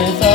never